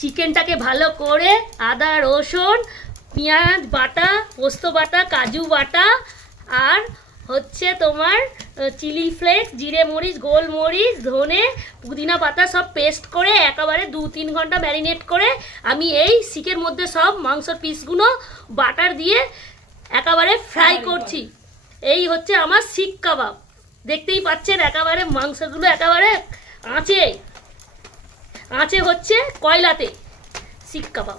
চিকেনটাকে ভালো করে আদা রসুন পেঁয়াজ বাটা পোস্ত বাটা কাজু বাটা আর হচ্ছে তোমার চিলি ফ্লেক্স জিরে মরিচ গোলমরিচ ধনে পুদিনা পাতা সব পেস্ট করে একেবারে 2-3 ঘন্টা ম্যারিনেট করে আমি এই শিকের মধ্যে সব মাংসর পিসগুলো বাটার দিয়ে একেবারে ফ্রাই করছি। এই হচ্ছে আমার শিক কাবাব। দেখতেই পাচ্ছেন একেবারে মাংসগুলো একেবারে আঁচে হচ্ছে কয়লাতে শিক কাবাব।